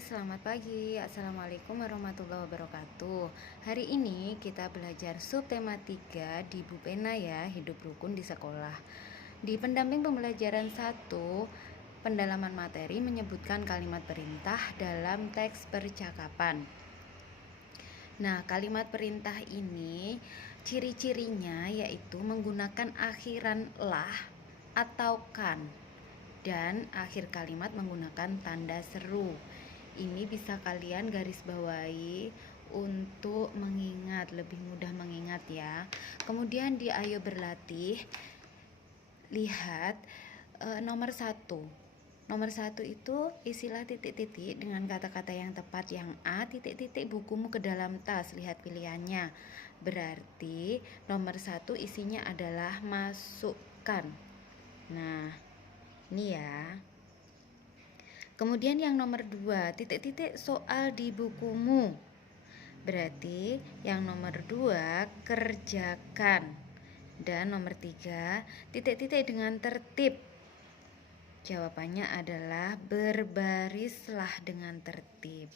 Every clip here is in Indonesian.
Selamat pagi. Assalamualaikum warahmatullahi wabarakatuh. Hari ini kita belajar subtema 3 di Bu Pena ya, hidup rukun di sekolah. Di pendamping pembelajaran 1, pendalaman materi menyebutkan kalimat perintah dalam teks percakapan. Nah, kalimat perintah ini ciri-cirinya yaitu menggunakan akhiran lah atau kan, dan akhir kalimat menggunakan tanda seru. Ini bisa kalian garis bawahi untuk mengingat, lebih mudah mengingat ya. Kemudian di ayo berlatih, lihat nomor 1. Nomor 1 itu isilah titik-titik dengan kata-kata yang tepat. Yang A, titik-titik bukumu ke dalam tas, lihat pilihannya. Berarti nomor 1 isinya adalah masukkan. Nah, ini ya. Kemudian yang nomor 2, titik-titik soal di bukumu. Berarti yang nomor 2 kerjakan. Dan nomor 3, titik-titik dengan tertib. Jawabannya adalah berbarislah dengan tertib.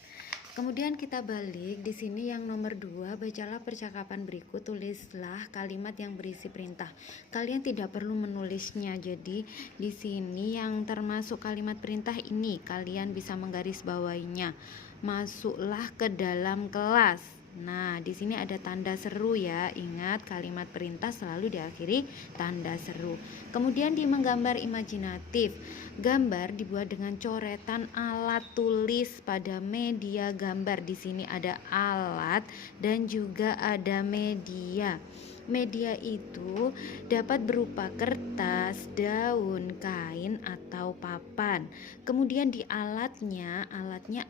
Kemudian kita balik di sini yang nomor 2, bacalah percakapan berikut, tulislah kalimat yang berisi perintah. Kalian tidak perlu menulisnya. Jadi di sini yang termasuk kalimat perintah ini kalian bisa menggarisbawahinya. Masuklah ke dalam kelas. Nah, di sini ada tanda seru ya. Ingat, kalimat perintah selalu diakhiri tanda seru. Kemudian di menggambar imajinatif. Gambar dibuat dengan coretan alat tulis pada media gambar. Di sini ada alat dan juga ada media. Media itu dapat berupa kertas, daun, kain, atau papan. Kemudian di alatnya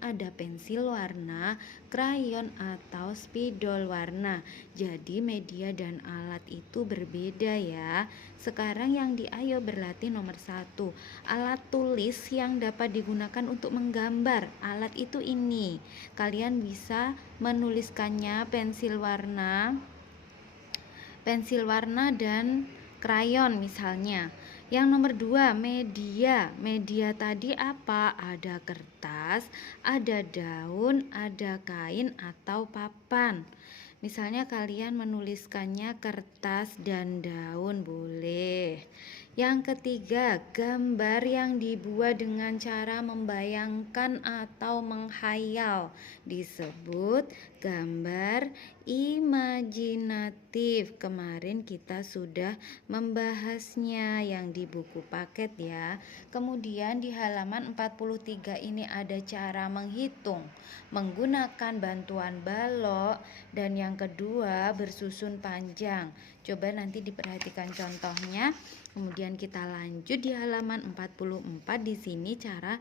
ada pensil warna, krayon, atau spidol warna. Jadi media dan alat itu berbeda ya. Sekarang yang di ayo berlatih nomor 1, alat tulis yang dapat digunakan untuk menggambar. Alat itu ini, kalian bisa menuliskannya pensil warna dan krayon misalnya. Yang nomor 2, media. Media tadi apa? Ada kertas, ada daun, ada kain atau papan. Misalnya kalian menuliskannya kertas dan daun boleh. Yang ketiga, gambar yang dibuat dengan cara membayangkan atau menghayal disebut gambar imajinatif. Kemarin kita sudah membahasnya yang di buku paket ya. Kemudian di halaman 43 ini ada cara menghitung menggunakan bantuan balok, dan yang kedua bersusun panjang. Coba nanti diperhatikan contohnya. Kemudian kita lanjut di halaman 44. Di sini cara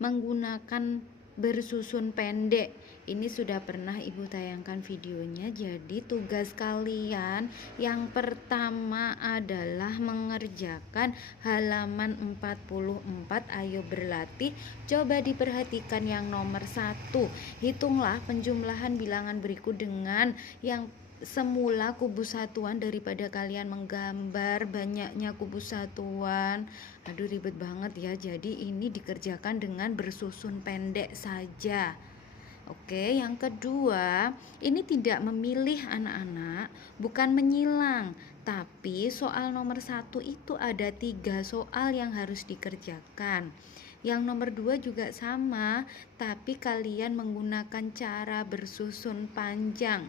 menggunakan bersusun pendek. Ini sudah pernah Ibu tayangkan videonya. Jadi tugas kalian yang pertama adalah mengerjakan halaman 44. Ayo berlatih. Coba diperhatikan yang nomor 1. Hitunglah penjumlahan bilangan berikut dengan yang semula kubus satuan daripada kalian menggambar banyaknya kubus satuan. Aduh, ribet banget ya. Jadi ini dikerjakan dengan bersusun pendek saja. Oke, yang kedua, ini tidak memilih anak-anak, bukan menyilang. Tapi soal nomor 1 itu ada 3 soal yang harus dikerjakan. Yang nomor 2 juga sama, tapi kalian menggunakan cara bersusun panjang.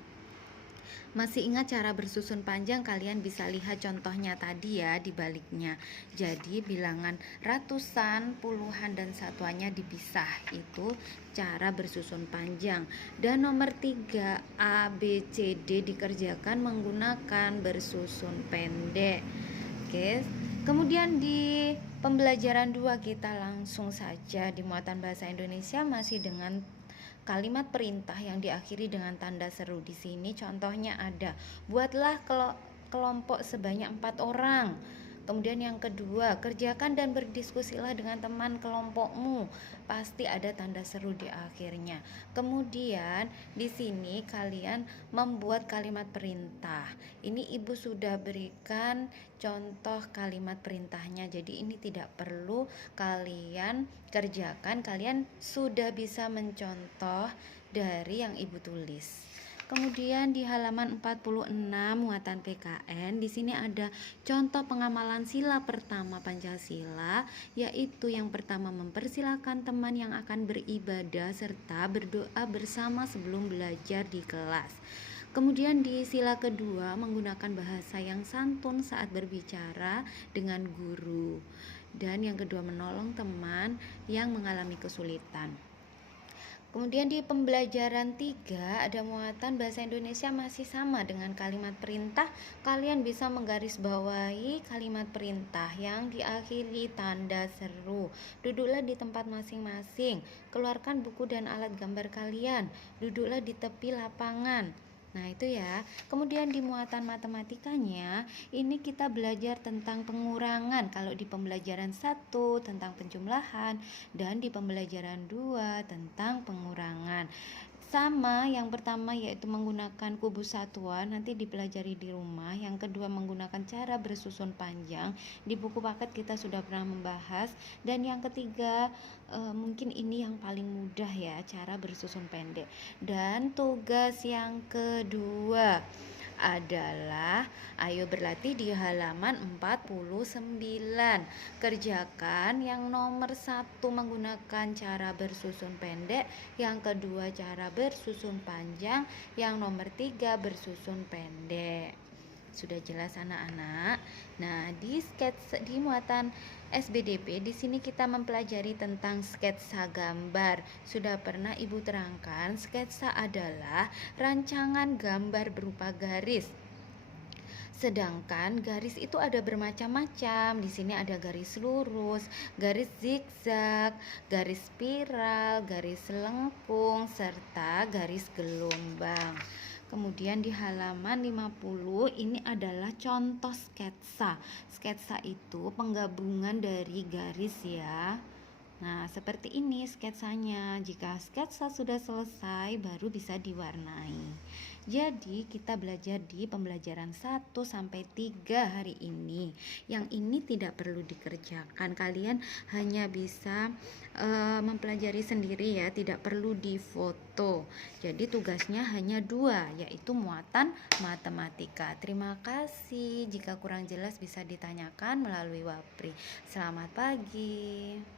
Masih ingat cara bersusun panjang? Kalian bisa lihat contohnya tadi ya di baliknya. Jadi bilangan ratusan, puluhan, dan satuannya dipisah. Itu cara bersusun panjang. Dan nomor 3, A, B, C, D dikerjakan menggunakan bersusun pendek. Oke. Kemudian di pembelajaran 2 kita langsung saja di muatan bahasa Indonesia masih dengan kalimat perintah yang diakhiri dengan tanda seru. Di sini contohnya ada, buatlah kelompok sebanyak 4 orang. Kemudian yang kedua, kerjakan dan berdiskusilah dengan teman kelompokmu. Pasti ada tanda seru di akhirnya. Kemudian di sini kalian membuat kalimat perintah. Ini ibu sudah berikan contoh kalimat perintahnya. Jadi ini tidak perlu kalian kerjakan, kalian sudah bisa mencontoh dari yang ibu tulis. Kemudian di halaman 46 muatan PKN, di sini ada contoh pengamalan sila pertama Pancasila, yaitu yang pertama mempersilahkan teman yang akan beribadah serta berdoa bersama sebelum belajar di kelas. Kemudian di sila kedua menggunakan bahasa yang santun saat berbicara dengan guru. Dan yang kedua menolong teman yang mengalami kesulitan. Kemudian di pembelajaran 3 ada muatan bahasa Indonesia masih sama dengan kalimat perintah. Kalian bisa menggarisbawahi kalimat perintah yang diakhiri tanda seru. Duduklah di tempat masing-masing. Keluarkan buku dan alat gambar kalian. Duduklah di tepi lapangan. Nah itu ya. Kemudian di muatan matematikanya ini kita belajar tentang pengurangan. Kalau di pembelajaran 1 tentang penjumlahan dan di pembelajaran 2 tentang pengurangan. Sama yang pertama yaitu menggunakan kubus satuan, nanti dipelajari di rumah. Yang kedua menggunakan cara bersusun panjang, di buku paket kita sudah pernah membahas. Dan yang ketiga mungkin ini yang paling mudah ya, cara bersusun pendek. Dan tugas yang kedua adalah ayo berlatih di halaman 49. Kerjakan yang nomor 1 menggunakan cara bersusun pendek, yang kedua cara bersusun panjang, yang nomor 3 bersusun pendek. Sudah jelas anak-anak? Nah, di muatan SBDP di sini kita mempelajari tentang sketsa gambar. Sudah pernah Ibu terangkan, sketsa adalah rancangan gambar berupa garis. Sedangkan garis itu ada bermacam-macam. Di sini ada garis lurus, garis zigzag, garis spiral, garis lengkung, serta garis gelombang. Kemudian di halaman 50 ini adalah contoh sketsa. Sketsa itu penggabungan dari garis ya. Nah, seperti ini sketsanya. Jika sketsa sudah selesai, baru bisa diwarnai. Jadi, kita belajar di pembelajaran 1 sampai 3 hari ini. Yang ini tidak perlu dikerjakan. Kalian hanya bisa mempelajari sendiri ya, tidak perlu difoto. Jadi, tugasnya hanya 2, yaitu muatan matematika. Terima kasih. Jika kurang jelas bisa ditanyakan melalui Wapri. Selamat pagi.